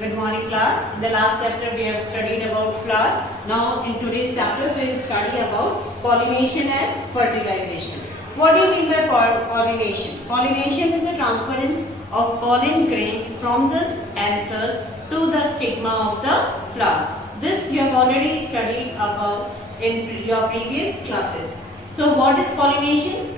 Good morning class. In the last chapter we have studied about flower. Now in today's chapter we will study about pollination and fertilization. What do you mean by pollination? Pollination is the transference of pollen grains from the anthers to the stigma of the flower. This you have already studied about in your previous classes. So what is pollination?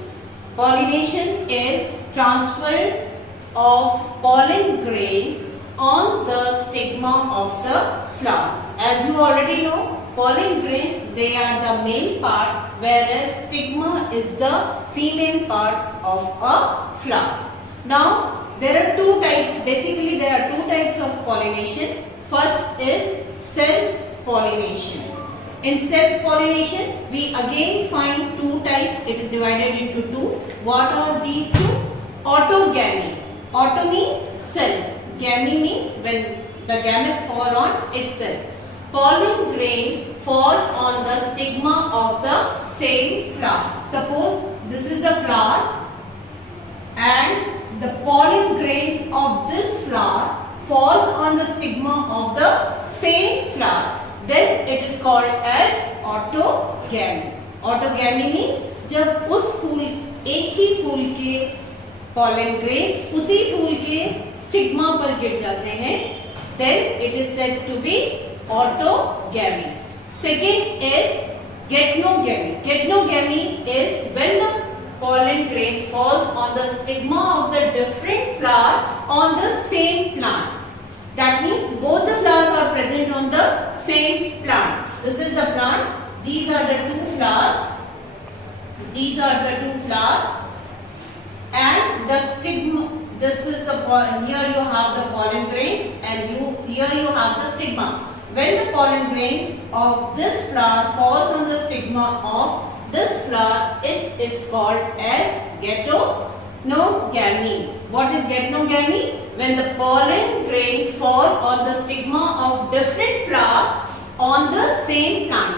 Pollination is transfer of pollen grains on the stigma of the flower. As you already know, pollen grains, they are the male part, whereas stigma is the female part of a flower. Now there are two types, basically there are two types of pollination. First is self-pollination. In self-pollination, we again find two types. It is divided into two. What are these two? Autogamy. Auto means self. Gamy means when the gametes fall on itself. Pollen grains fall on the stigma of the same flower. Suppose this is the flower and the pollen grains of this flower falls on the stigma of the same flower. Then it is called as autogamy. Autogamy means जब उस फूल एक ही फूल के pollen grains उसी फूल के stigma पर गिर जाते हैं, then it is said to be autogamy. Second is geitonogamy. Geitonogamy is when the pollen grains falls on the stigma of the different flower on the same plant. That means both the flowers are present on the same plant. This is the plant. These are the two flowers. These are the two flowers. And the stigma. This is the here you have the pollen grains and here you have the stigma. When the pollen grains of this flower falls on the stigma of this flower, it is called as geitonogamy. What is geitonogamy? When the pollen grains fall on the stigma of different flowers on the same plant.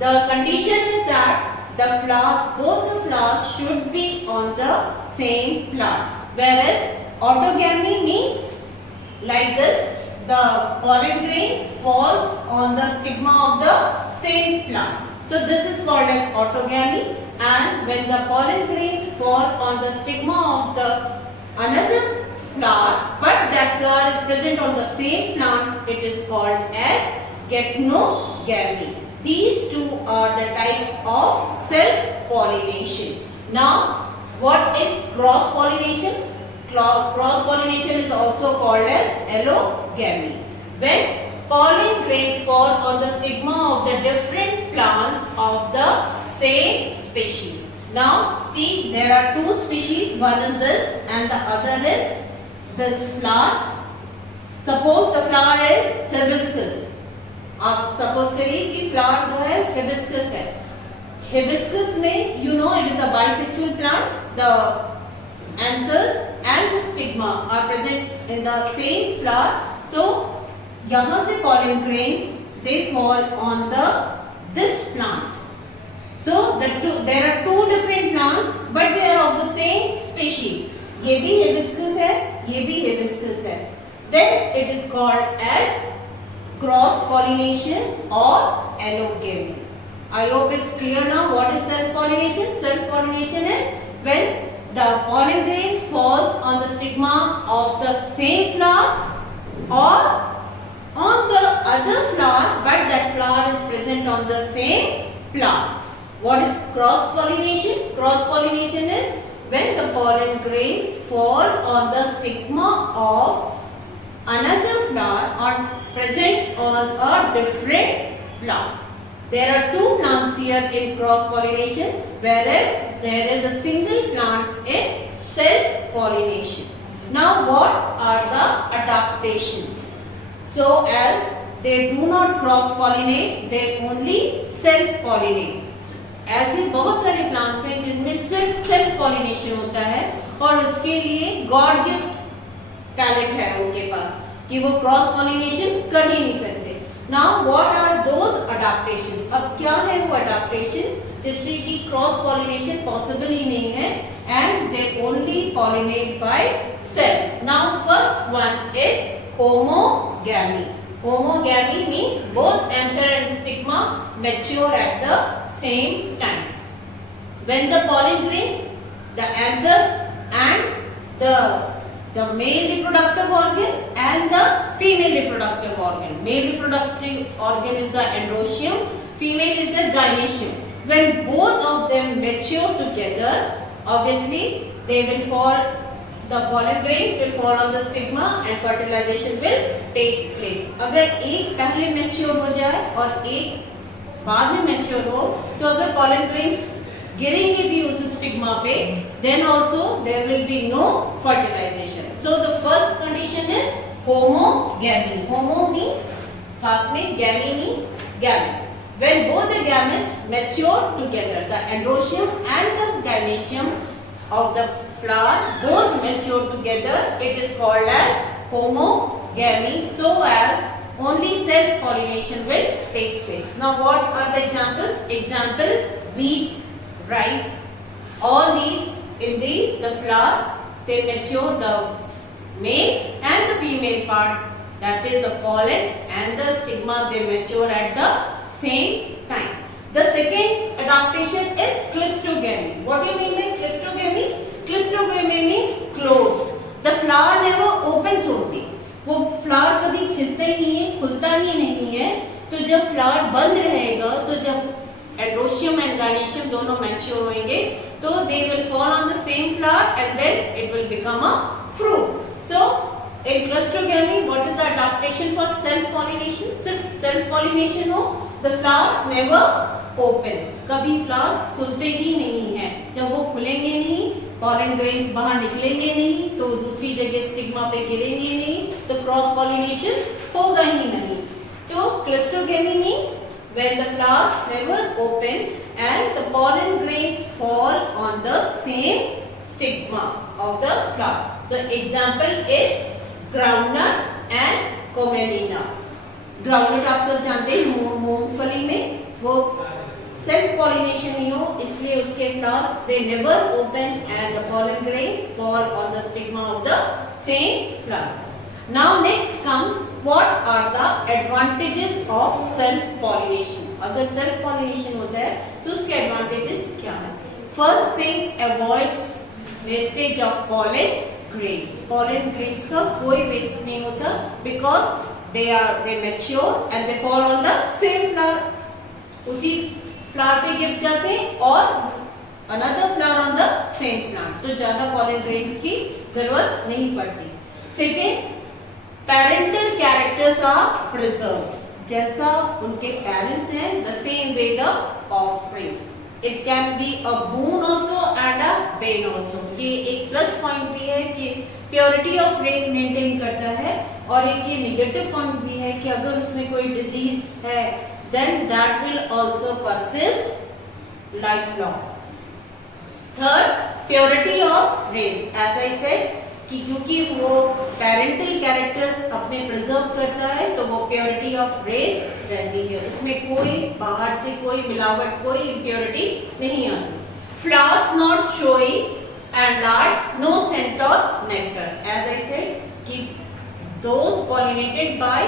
The condition is that the flowers, both the flowers should be on the same plant. Whereas autogamy means like this, the pollen grains falls on the stigma of the same plant. So this is called as autogamy, and when the pollen grains fall on the stigma of the another flower, but that flower is present on the same plant, it is called as geitonogamy. These two are the types of self-pollination. Now, what is cross-pollination? Cross-pollination is also called as allogamy. When pollen grains fall on the stigma of the different plants of the same species. Now, see, there are two species. One is this and the other is this flower. Suppose the flower is hibiscus. आप suppose करिए कि flower जो है hibiscus है. Hibiscus में you know it is a bisexual plant. The anthers and the stigma are present in the same flower. So यहाँ से pollen grains they fall on this plant. So there are two different plants but they are of the same species. ये भी hibiscus है, ये भी hibiscus है. Then it is called as cross pollination or allogamy. I hope it's clear now. What is self pollination? Self pollination is when the pollen grains falls on the stigma of the same flower or on the other flower, but that flower is present on the same plant. What is cross pollination? Cross pollination is when the pollen grains fall on the stigma of another flower or present on a different plant. There are two plants here in cross pollination, whereas there is a single plant in self pollination. Now what are the adaptations? So as they do not cross pollinate, they only self pollinate. ऐसे बहुत सारे plants हैं जिनमें सिर्फ self pollination होता है और उसके लिए गॉड गिफ्ट टैलेंट है उनके पास कि वो क्रॉस पॉलिनेशन कर ही नहीं सकते. Now what are those adaptations? अब क्या है वो अडैप्टेशन जिससे कि क्रॉस पॉलिनेशन पॉसिबल ही नहीं है and they only pollinate by self. Now first one is homogamy. Homogamy means both anther and stigma mature at the same time. When the pollen grains, the anther and the male reproductive organ and the female reproductive organ. Male reproductive organ is the androecium, female is the gynoecium. When both of them mature together, obviously they will fall, the pollen grains will fall on the stigma and fertilization will take place. अगर एक पहले mature हो जाए और एक बाद में mature हो, तो अगर pollen grains गिरेंगे भी उस स्टिग्मा पे, then also there will be no fertilization. So the first condition is homogamy. Homo means साथ में, gamy means gametes. When both the gametes mature together, the androecium and the gynoecium of the flower both mature together, it is called as homogamy, so as only self-pollination will take place. Now what are the examples? Example, wheat, rice, all these, in these the flowers, they mature, the male and the female part, that is the pollen and the stigma, they mature at the same time. The second adaptation is cleistogamy. What do you mean by cleistogamy? Cleistogamy means closed. The flower never opens only. वो flower कभी खिलता ही नहीं है, खुलता ही नहीं है. तो जब फ्लावर बंद रहेगा, तो जब एंड्रोशियम एंड गायनेशियम दोनों मैच्योर होंगे, तो they will fall on the same flower and then it will become a fruit. So in cleistogamy, what is the adaptation for self-pollination? सिर्फ self-pollination हो, the flowers never open. कभी flowers खुलते ही नहीं हैं. जब वो खुलेंगे नहीं, pollen grains बाहर निकलेंगे नहीं, तो दूसरी जगह स्टिग्मा पे गिरेंगे नहीं, तो क्रॉस पॉलिनेशन होगा ही नहीं. तो cleistogamy means when the flowers never open and the pollen grains fall on the same stigma of the flower. The example is groundnut and camelina. Groundnut आप सब जानते हैं, मूंगफली में वो सेल्फ पॉलिनेशन ही हो, इसलिए उसके flowers they never open and the pollen grains fall on the stigma of the same flower. Now next comes what are the advantages of self pollination. अगर self pollination होता है तो उसके advantages क्या है? First thing, avoids wastage of pollen grains. Pollen grains का कोई waste नहीं होता because they mature and they fall on the same flower. उसी फ्लावर पे गिर जाते हैं और another flower on the same plant, तो ज्यादा pollen grains की जरूरत नहीं पड़ती. Second, parental characters are preserved. जैसा उनके पेरेंट्स हैं, the same way the offsprings. It can be a boon also and a bane also. ये एक प्लस पॉइंट भी है कि प्योरिटी ऑफ रेस मेंटेन करता है, और एक ये नेगेटिव पॉइंट भी है कि अगर उसमें कोई डिजीज है, then that will also persist lifelong. Third, purity of race. As I said, कि क्योंकि वो पेरेंटल कैरेक्टर्स अपने प्रिजर्व करता है, तो वो प्योरिटी ऑफ रेस रहती है, उसमें कोई बाहर से कोई मिलावट, कोई इम्प्योरिटी नहीं आती. Flowers not showy and large, no scent और नेक्टर. एज आई सेड कि those pollinated by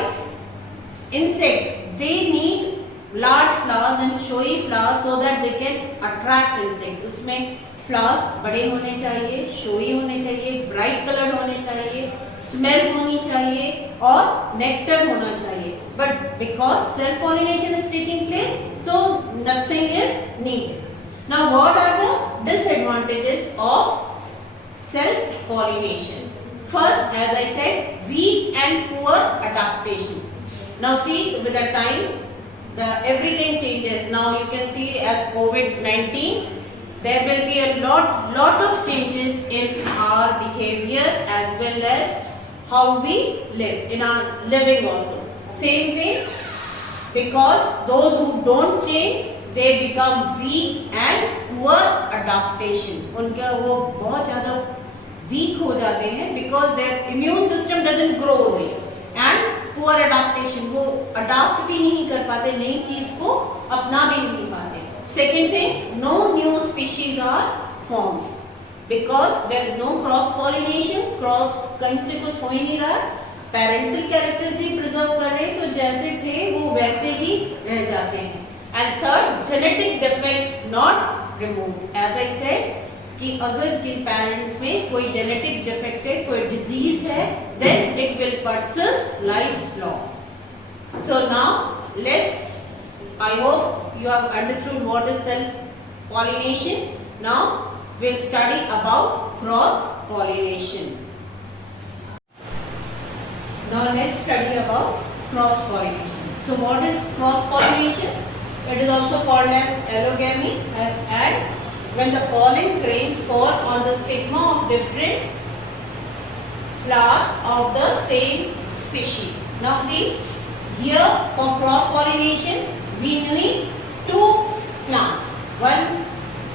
insects, they need large flowers and showy flowers so that they can attract insects. उसमें flowers बड़े होने चाहिए, showy होने चाहिए, bright colored होने चाहिए, smell होनी चाहिए और nectar होना चाहिए. But because self pollination is taking place, so nothing is needed. Now what are the disadvantages of self pollination? First, as I said, weak and poor adaptation. Now see, with the time, everything changes. Now you can see as COVID-19, there will be a lot of changes in our behavior as well as how we live, in our living also. Same way, because those who don't change, they become weak and poor adaptation. उनका वो बहुत ज़्यादा weak हो जाते हैं because their immune system doesn't grow only, and poor adaptation, वो adapt भी नहीं कर पाते, नई चीज को अपना भी नहीं पाते. Second thing, no new species are formed because there is no cross pollination. Cross कहीं से कुछ हो ही नहीं रहा. पेरेंटल कैरेक्टर्स ही प्रिजर्व कर रहे हैं, तो जैसे थे वो वैसे ही रह जाते हैं। And third, genetic defects not remove. As I said कि अगर कि पेरेंट्स में कोई जेनेटिक डिफेक्ट है, कोई डिजीज है, then it will persist life long. So now let's, I hope you have understood what is self-pollination. Now we'll study about cross-pollination. Now let's study about cross-pollination. So what is cross-pollination? It is also called as allogamy, and when the pollen grains fall on the stigma of different flowers of the same species. Now see, here for cross-pollination we need two plants. One,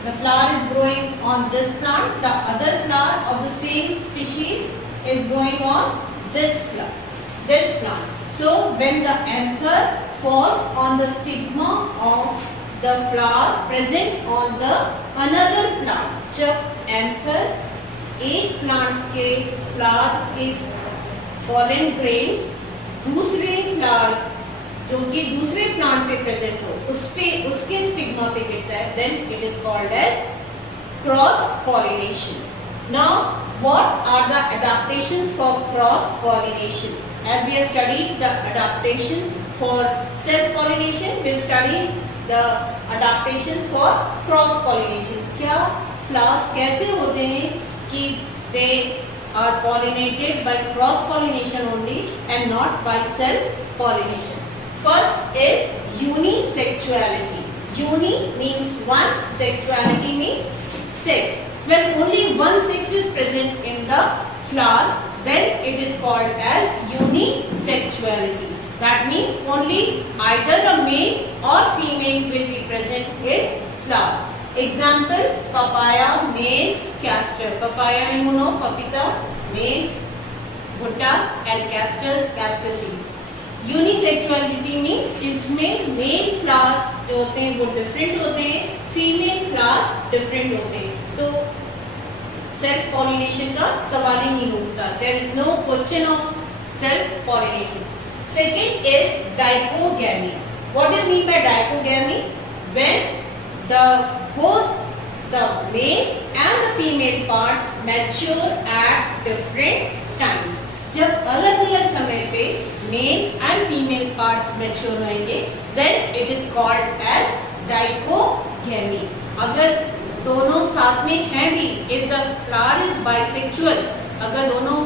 the flower is growing on this plant, the other flower of the same species is growing on this plant. So when the anther falls on the stigma of the flower present on the another plant, जब anther एक plant के flower के pollen grains दूसरे flower जो कि दूसरे plant पे present हो उस पे उसके स्टिग्मा पे गिरता है, then it is called as cross pollination. Now what are the adaptations for cross pollination? As we have studied the adaptations for self pollination, we will study the adaptations for cross pollination. क्या flowers कैसे होते हैं कि they are pollinated by cross pollination only and not by self pollination. First is unisexuality. Uni means one, sexuality means sex. When only one sex is present in the flower, then it is called as unisexuality. That means only either a male or female will be present in flower. Example, papaya, maize, castor. Papaya, you know, papita, maize, bhutta, and castor seeds. Unisexuality means इसमें male flowers जो होते हैं वो different होते हैं, female flowers different होते हैं, तो सेल्फ पॉलिनेशन का सवाल ही नहीं उठता. There is no question of self pollination. Second is dichogamy. What do you mean by dichogamy? When the both the male and the female parts mature at different times. जब अलग अलग समय पे male and female parts mature होंगे, then it is called as dichogamy. अगर दोनों साथ में हैं भी, if the flower is bisexual, अगर दोनों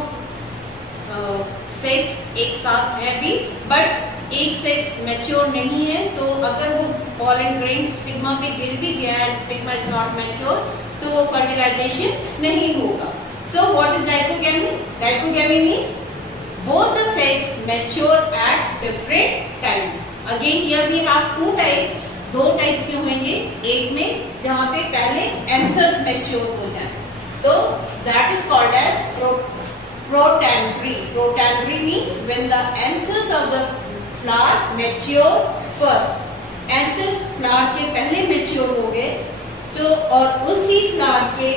सेक्स एक साथ है भी बट एक सेक्स मैच्योर नहीं है, तो अगर वो पॉलन ग्रेन स्टिग्मा पे गिर भी गया and stigma is not mature, तो वो फर्टिलाइजेशन नहीं होगा. So what is dichogamy? Dichogamy means both the sex mature at different times. Again here we have two types. दो टाइप क्यों होंगे? एक में जहाँ पे पहले एंथर्स मैच्योर हो जाए, तो that is called as protandry. Protandry means when the anthers of the flower mature first. Anthers flower के पहले मैच्योर हो गए, तो और उसी फ्लावर के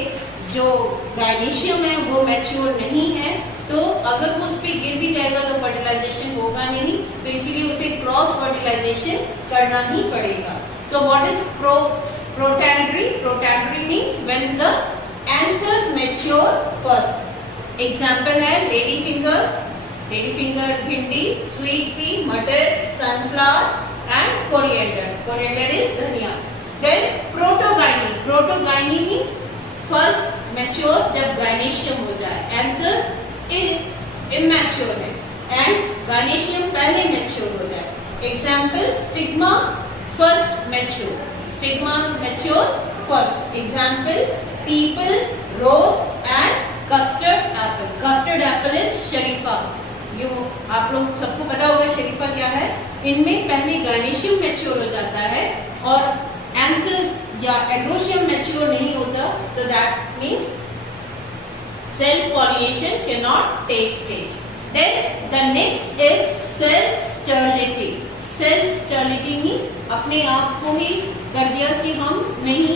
जो गाइनेशियम है वो मैच्योर नहीं है, तो अगर वो उस पर गिर भी जाएगा तो फर्टिलाइजेशन होगा नहीं, तो इसीलिए उसे क्रॉस फर्टिलाइजेशन करना ही पड़ेगा. So what is protandry? Protandry means when the anthers mature first. Example है लेडी फिंगर भिंडी, स्वीट पी, मटर, sunflower and coriander. Coriander is dhania. Then protogyny means first mature जब गाइनेशियम हो जाए. एंथर्स इमैच्योर है एंड गाइनेशियम पहले mature हो जाए. Example stigma first mature, stigma mature first. Example peepal, rose and custard apple. Custard apple is sharifa. यो आप लोग सबको पता होगा शरीफा क्या है. इनमें पहले गाइनेशियम मैच्योर हो जाता है और एंथर्स या एंड्रोशियम मैच्योर नहीं होता, तो that means self pollination cannot take place. Then the next is self sterility. Self sterility means अपने आप को ही कर दिया कि हम नहीं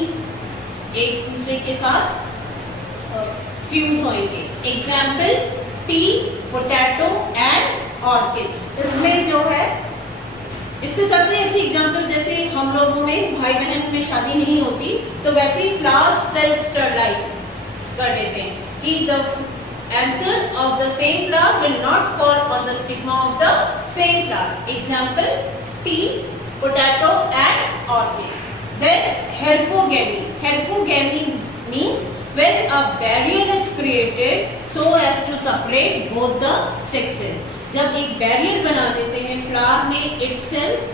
एक दूसरे के साथ फ्यूज होंगे. Example T, potato and orchids. इसमें जो है, इसके सबसे अच्छी एग्जांपल, जैसे हम लोगों में भाई बहन में शादी नहीं होती तो वैसे ही फ्लावर्स सेल्फ स्टरलाइट कर देते हैं कि the anther of the same flower will not fall on the stigma of the same flower. Example: tea, potato and orchid. Then herpogamy. Herpogamy means when a barrier is created so as to separate both the sexes. जब एक barrier बना देते हैं flower में itself,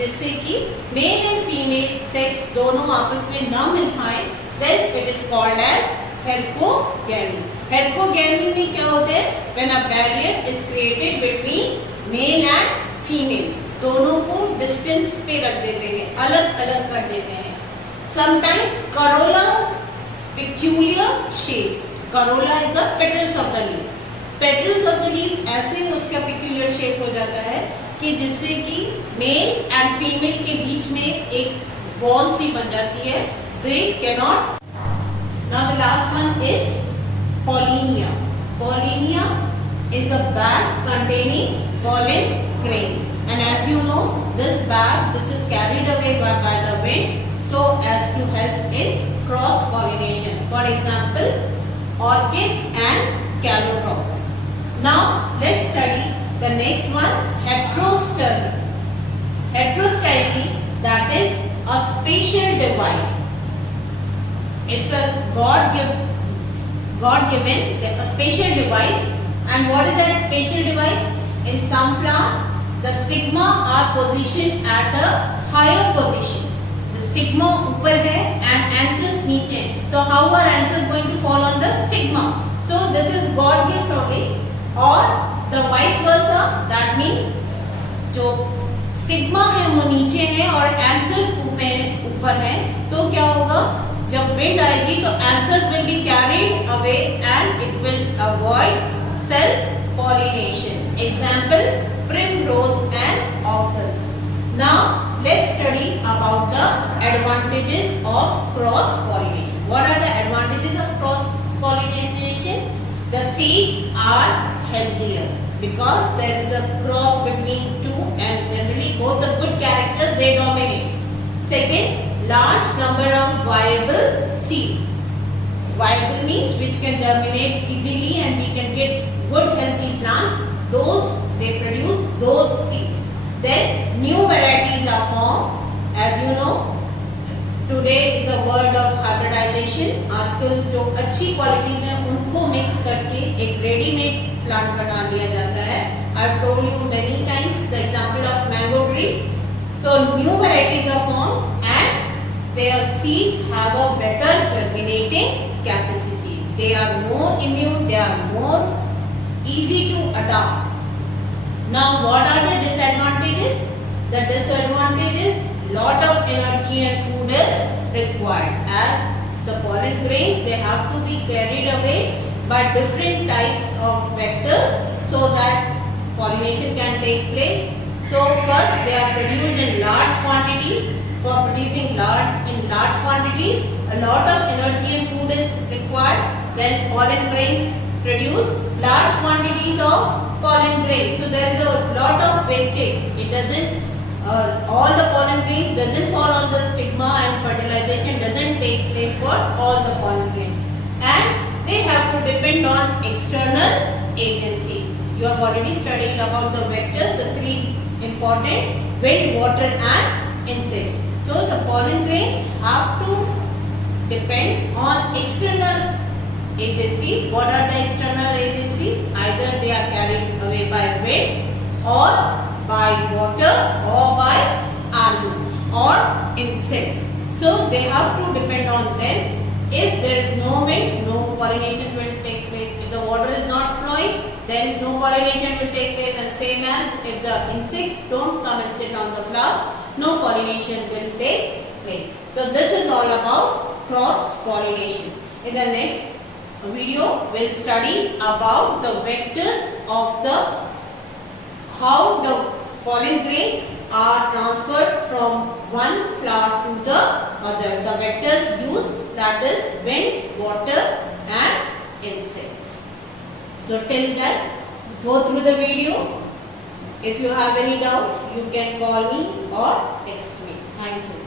जिससे कि mail and female sex दोनों आपस में न मिल पाए, then it is called as herpogamy. Herpogamy में क्या होता है? When a barrier is created between male and female, दोनों को डिस्टेंस पे रख देते हैं, अलग अलग कर देते हैं. Sometimes corolla peculiar shape. Corolla is the petals of the leaf. Petals of the leaf ऐसे उसका peculiar shape हो जाता है कि जिससे कि मेल एंड फीमेल के बीच में एक वॉल सी बन जाती है. They cannot. Now the last one is pollinia. Pollinia is a bag containing pollen grains, and as you know, this is carried away by the wind so as to help in cross pollination. For example, orchids and calotropis. Now let's study the next one, heterostyly. Heterostyly, that is a spatial device. It's a God-given a spatial device. And what is that spatial device? In some flowers, the stigma are positioned at a higher position. The stigma ऊपर है and anthers नीचे. So how are anthers going to fall on the stigma? So this is God gift only, or the vice versa. That means जो stigma है वो नीचे है और anthers ऊपर है, तो क्या होगा? जब विंड आएगी तो anthers will be carried away and it will avoid self pollination. Example: primrose and oxus. Now let's study about the advantages of cross pollination. What are the advantages of cross pollination? The seeds are healthier because there is a cross between two, and generally both the good characters they dominate. Second, large number of viable seeds. Viable means which can germinate easily and we can get good healthy plants. Those they produce those seeds. Then new varieties are formed. As you know, today is the world of hybridization. आजकल जो अच्छी qualities हैं उनको mix करके एक readymade plant बना लिया जाता है. I've told you many times the example of mango tree. So new varieties are formed and their seeds have a better germinating capacity. They are more immune, they are more easy to adopt. Now what are the disadvantages? The disadvantages, lot of energy and food is required, as the pollen grains they have to be carried away by different types of vectors so that pollination can take place. So first they are produced in large quantities. For producing large quantities, a lot of energy and food is required. Then pollen grains produce large quantities of pollen grains. So there is a lot of wastage. It doesn't all the pollen grains doesn't fall on the stigma, and fertilization doesn't take place for all the pollen grains. And they have to depend on external agencies. You have already studied about the vectors, the three important: wind, water and insects. So the pollen grains have to depend on external agencies. What are the external agencies? Either they are carried away by wind or by water or by animals or insects. So they have to depend on them. If there is no wind, no pollination will take place. If the water is not flowing, then no pollination will take place. And same as if the insects don't come and sit on the flower, no pollination will take place. So this is all about cross pollination. In the next video, we'll study about the vectors of how the pollen grains are transferred from one flower to the other. The vectors used, that is wind, water and insects. So till then, go through the video If you have any doubt, you can call me or text me. Thank you.